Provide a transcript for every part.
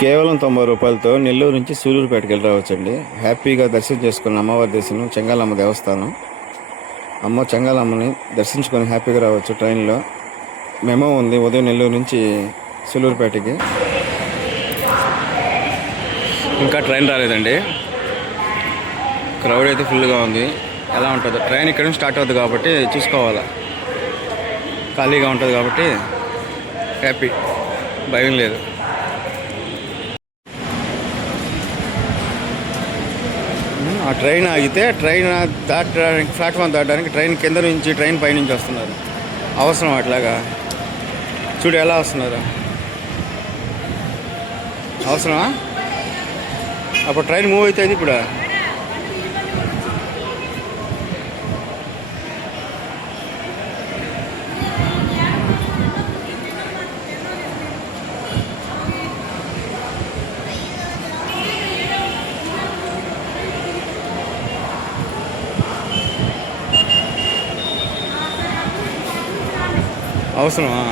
కేవలం తొంభై రూపాయలతో నెల్లూరు నుంచి సూలూరుపేటకి వెళ్ళి రావచ్చండి. హ్యాపీగా దర్శనం చేసుకున్న అమ్మవారి దర్శనం చెంగాలమ్మ దేవస్థానం. అమ్మ చెంగాలమ్మని దర్శించుకొని హ్యాపీగా రావచ్చు ట్రైన్లో. మెమో ఉంది ఉదయం నెల్లూరు నుంచి సూలూరుపేటకి ఇంకా ట్రైన్ రాలేదండి. క్రౌడ్ అయితే ఫుల్గా ఉంది. ఎలా ఉంటుందో ట్రైన్ ఇక్కడ నుంచి స్టార్ట్ అవుతుంది కాబట్టి చూసుకోవాలి. ఖాళీగా ఉంటుంది కాబట్టి హ్యాపీ. భయం లేదు. ట్రైన్ ఆగితే ట్రైన్ దాటడానికి ప్లాట్ఫామ్ దాటడానికి ట్రైన్ కింద నుంచి ట్రైన్ పైనుంచి వస్తున్నారు. అవసరం అట్లాగా. చూడు ఎలా వస్తున్నారు. అవసరమా? అప్పుడు ట్రైన్ మూవ్ అవుతుంది ఇప్పుడు? అవసరమా?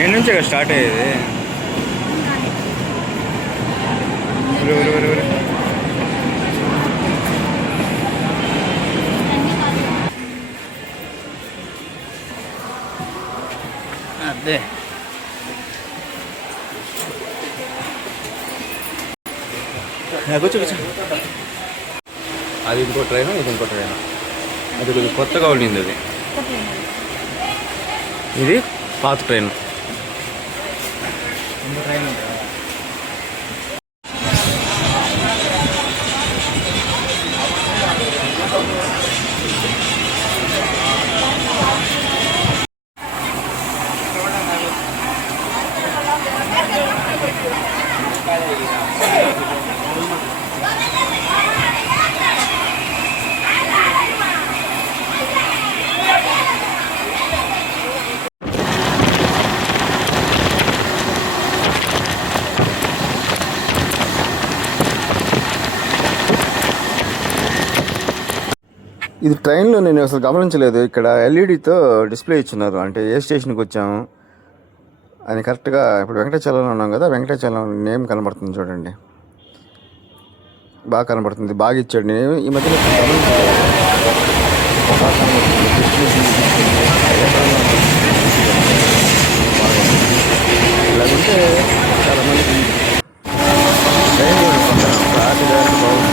ఏడు నుంచి స్టార్ట్ అయ్యేది? కూర్చో కూర్చో. అది ఇంకో ట్రైన్ ఇది ఇంకో ట్రైన్. అది కొంచెం కొత్తగా ఉండింది అది. ఇది పాత ట్రైన్. ఇది ట్రైన్లో నేను అసలు గమనించలేదు. ఇక్కడ ఎల్ఈడితో డిస్ప్లే ఇచ్చినారు అంటే ఏ స్టేషన్కి వచ్చాము? అని కరెక్ట్గా ఇప్పుడు వెంకటాచలంలో ఉన్నాం కదా వెంకటాచలం నేమ్ కనబడుతుంది చూడండి. బాగా కనబడుతుంది. బాగా ఇచ్చాడు నేను ఈ మధ్యన ఇప్పుడు గమనించలేదు. బాగుంది. Train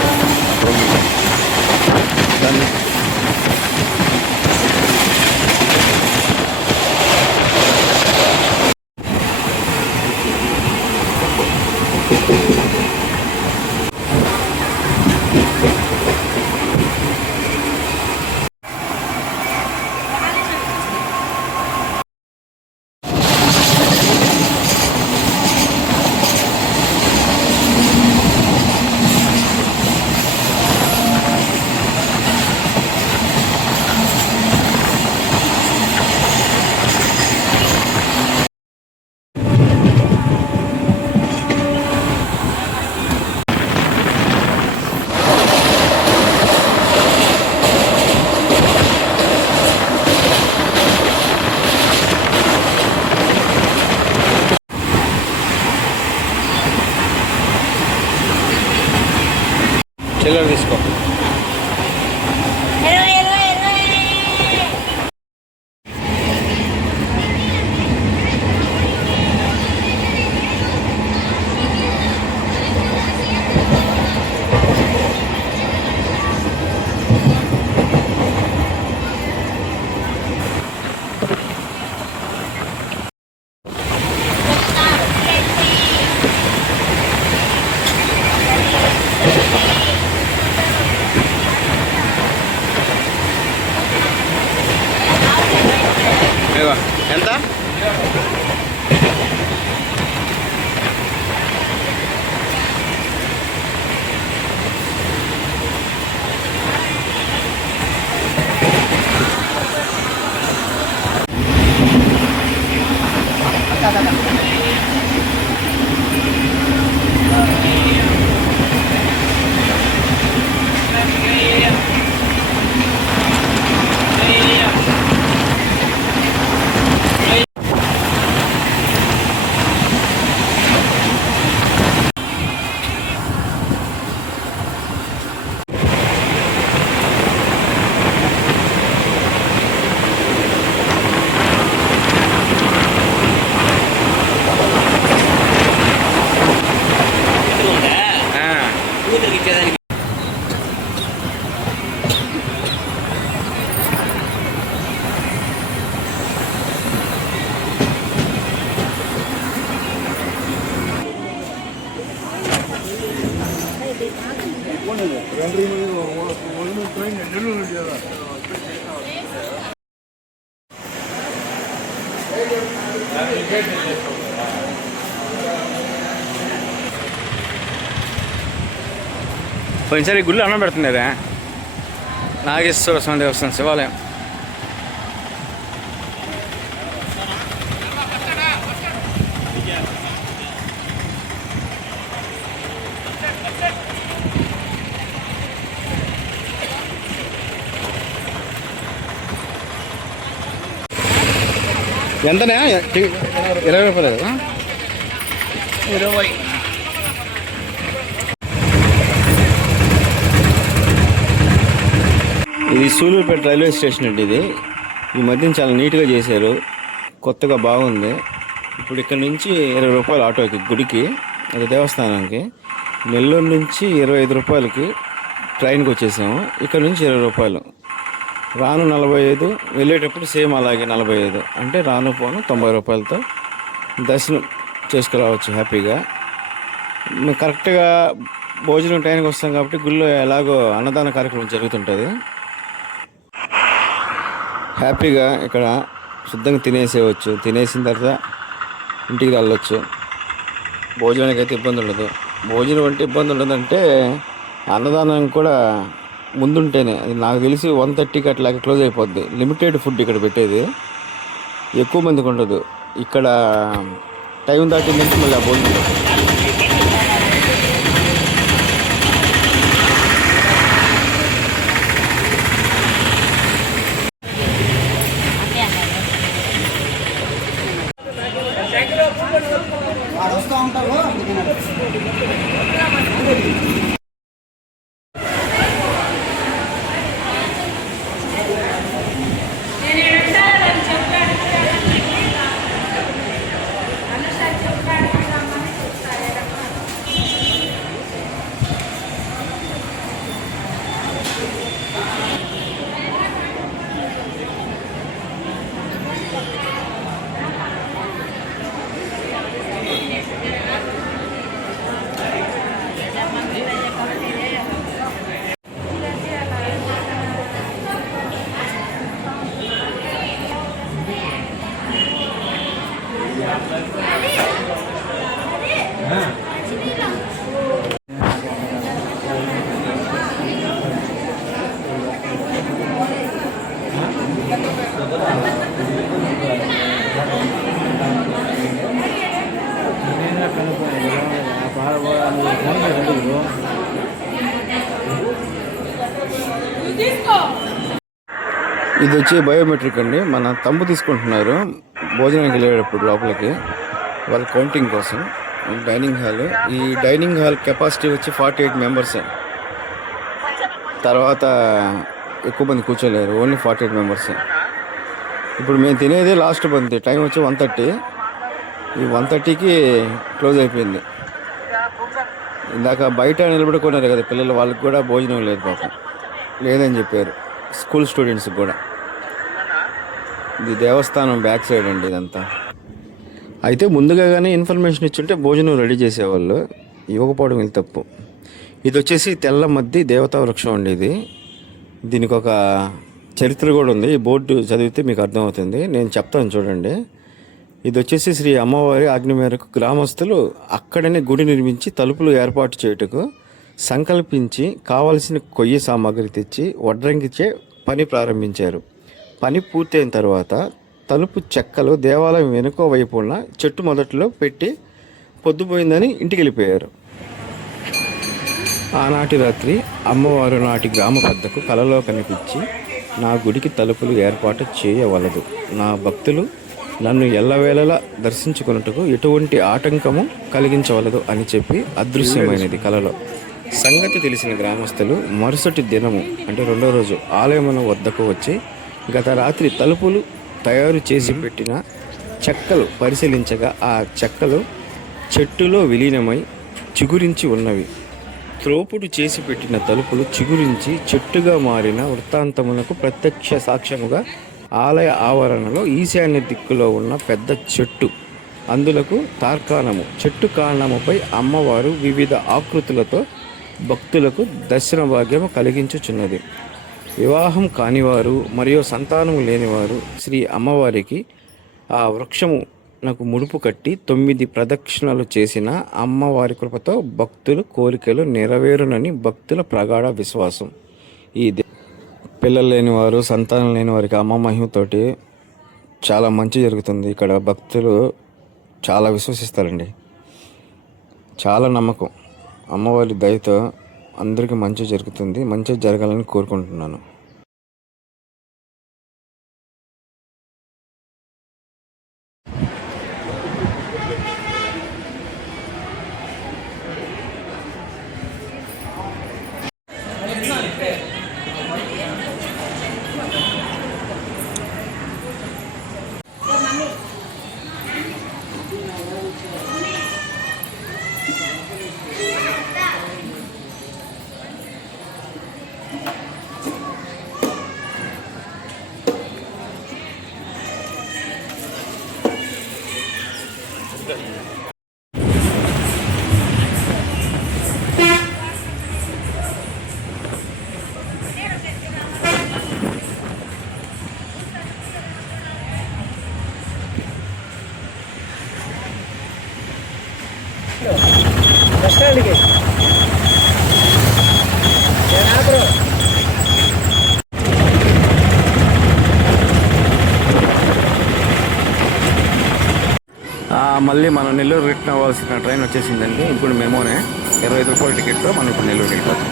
¿Entra? ಒಂದ್ಸರಿ ಗುಲ್ಲು ಹಣ ಬರ್ತೀನಿ ಅದೇ. ನಾಗೇಶ್ವರ ಸ್ವಾಮಿ ದೇವಸ್ಥಾನ ಶಿವಾಲಯ. ఎంతనే? ఇరవై రూపాయలు కదా? ఇరవై. ఇది సూలూరుపేట రైల్వే స్టేషన్ అండి ఇది. ఈ మధ్యన చాలా నీట్గా చేశారు. కొత్తగా బాగుంది. ఇప్పుడు ఇక్కడ నుంచి ఇరవై రూపాయలు ఆటోకి గుడికి అది దేవస్థానానికి. నెల్లూరు నుంచి ఇరవై ఐదు రూపాయలకి ట్రైన్కి వచ్చేసాము. ఇక్కడ నుంచి ఇరవై రూపాయలు. రాను నలభై ఐదు వెళ్ళేటప్పుడు సేమ్ అలాగే నలభై ఐదు అంటే రాను పోను తొంభై రూపాయలతో దర్శనం చేసుకురావచ్చు హ్యాపీగా. మేము కరెక్ట్గా భోజనం టైంకి వస్తాం కాబట్టి గుళ్ళో ఎలాగో అన్నదాన కార్యక్రమం జరుగుతుంటుంది. హ్యాపీగా ఇక్కడ శుద్ధంగా తినేసేయవచ్చు తినేసిన తర్వాత ఇంటికి వెళ్ళొచ్చు. భోజనానికి అయితే ఇబ్బంది ఉండదు భోజనం అంటే ఇబ్బంది ఉండదంటే అన్నదానం కూడా ముందుంటేనే అది నాకు తెలిసి వన్ థర్టీకి అట్లా క్లోజ్ అయిపోద్ది. లిమిటెడ్ ఫుడ్ ఇక్కడ పెట్టేది. ఎక్కువ మందికి ఉండదు. ఇక్కడ టైం దాటిందంటే మళ్ళీ ఆ భోజనం. ఇది వచ్చి బయోమెట్రిక్ అండి. మన తంబు తీసుకుంటున్నారు. భోజనానికి వెళ్ళేటప్పుడు లోపలికి. వాళ్ళ కౌంటింగ్ కోసం. Dining hall. ఈ డైనింగ్ హాల్ కెపాసిటీ వచ్చి ఫార్టీ ఎయిట్ మెంబర్స్. తర్వాత ఎక్కువ మంది కూర్చోలేరు ఓన్లీ ఫార్టీ ఎయిట్ మెంబర్స్ ఇప్పుడు మేము తినేది లాస్ట్ బంతి టైం వచ్చి వన్ థర్టీ ఈ వన్ థర్టీకి క్లోజ్ అయిపోయింది. ఇందాక బయట నిలబడుకున్నారు కదా పిల్లలు వాళ్ళకి కూడా భోజనం లేదు పాపం. లేదని చెప్పారు స్కూల్ స్టూడెంట్స్కి కూడా. ఇది దేవస్థానం బ్యాక్ సైడ్ అండి ఇదంతా. అయితే ముందుగా కానీ ఇన్ఫర్మేషన్ ఇచ్చుంటే భోజనం రెడీ చేసేవాళ్ళు. ఇవ్వకపోవడం ఇది తప్పు. ఇది వచ్చేసి తెల్ల మద్ది దేవతా వృక్షం అండి ఇది. దీనికి ఒక చరిత్ర కూడా ఉంది. ఈ బోర్డు చదివితే మీకు అర్థమవుతుంది. నేను చెప్తాను చూడండి. ఇది వచ్చేసి శ్రీ అమ్మవారి ఆజ్ఞ మేరకు గ్రామస్తులు అక్కడనే గుడి నిర్మించి తలుపులు ఏర్పాటు చేయుటకు సంకల్పించి కావలసిన కొయ్యి సామాగ్రి తెచ్చి వడ్రంగిచే పని ప్రారంభించారు. పని పూర్తయిన తర్వాత తలుపు చెక్కలు దేవాలయం వెనుక వైపున చెట్టు మొదట్లో పెట్టి పొద్దుపోయిందని ఇంటికి వెళ్ళిపోయారు ఆనాటి రాత్రి అమ్మవారు నాటి గ్రామ పెద్దకు కలలో కనిపించి నా గుడికి తలుపులు ఏర్పాటు చేయవలదు. నా భక్తులు నన్ను ఎల్లవేళలా దర్శించుకున్నట్టుకు ఎటువంటి ఆటంకము కలిగించవలదు అని చెప్పి అదృశ్యమైనది కలలో. సంగతి తెలిసిన గ్రామస్తులు మరుసటి దినము అంటే రెండో రోజు ఆలయమున వద్దకు వచ్చి గత రాత్రి తలుపులు తయారు చేసి పెట్టిన చెక్కలు పరిశీలించగా ఆ చెక్కలు చెట్టులో విలీనమై చిగురించి ఉన్నవి. త్రోపుడు చేసి పెట్టిన తలుపులు చిగురించి చెట్టుగా మారిన వృత్తాంతములకు ప్రత్యక్ష సాక్ష్యముగా ఆలయ ఆవరణలో ఈశాన్య దిక్కులో ఉన్న పెద్ద చెట్టు. అందులకు తార్కాణము. చెట్టు కారణముపై అమ్మవారు వివిధ ఆకృతులతో భక్తులకు దర్శన భాగ్యము కలిగించుచున్నది. వివాహం కానివారు మరియు సంతానము లేనివారు శ్రీ అమ్మవారికి ఆ వృక్షము నాకు ముడుపు కట్టి తొమ్మిది ప్రదక్షిణలు చేసిన అమ్మవారి కృపతో భక్తులు కోరికలు నెరవేరునని భక్తుల ప్రగాఢ విశ్వాసం. ఈ పిల్లలు లేనివారు సంతానం లేని వారికి అమ్మ మహిమతోటి చాలా మంచి జరుగుతుంది. ఇక్కడ భక్తులు చాలా విశ్వసిస్తారండి. చాలా నమ్మకం. అమ్మవారి దయతో అందరికీ మంచి జరుగుతుంది. మంచి జరగాలని కోరుకుంటున్నాను. ಬಸ್ ಸ್ಟ್ಯಾಂಡಿಗೆ మళ్ళీ మనం నెల్లూరు రిటర్న్ అవ్వాల్సిన ట్రైన్ వచ్చేసిందండి. ఇప్పుడు మేమోనే ఇరవై ఐదు రూపాయల టికెట్తో మనం ఇప్పుడు నెల్లూరు వెళ్ళిపోతాం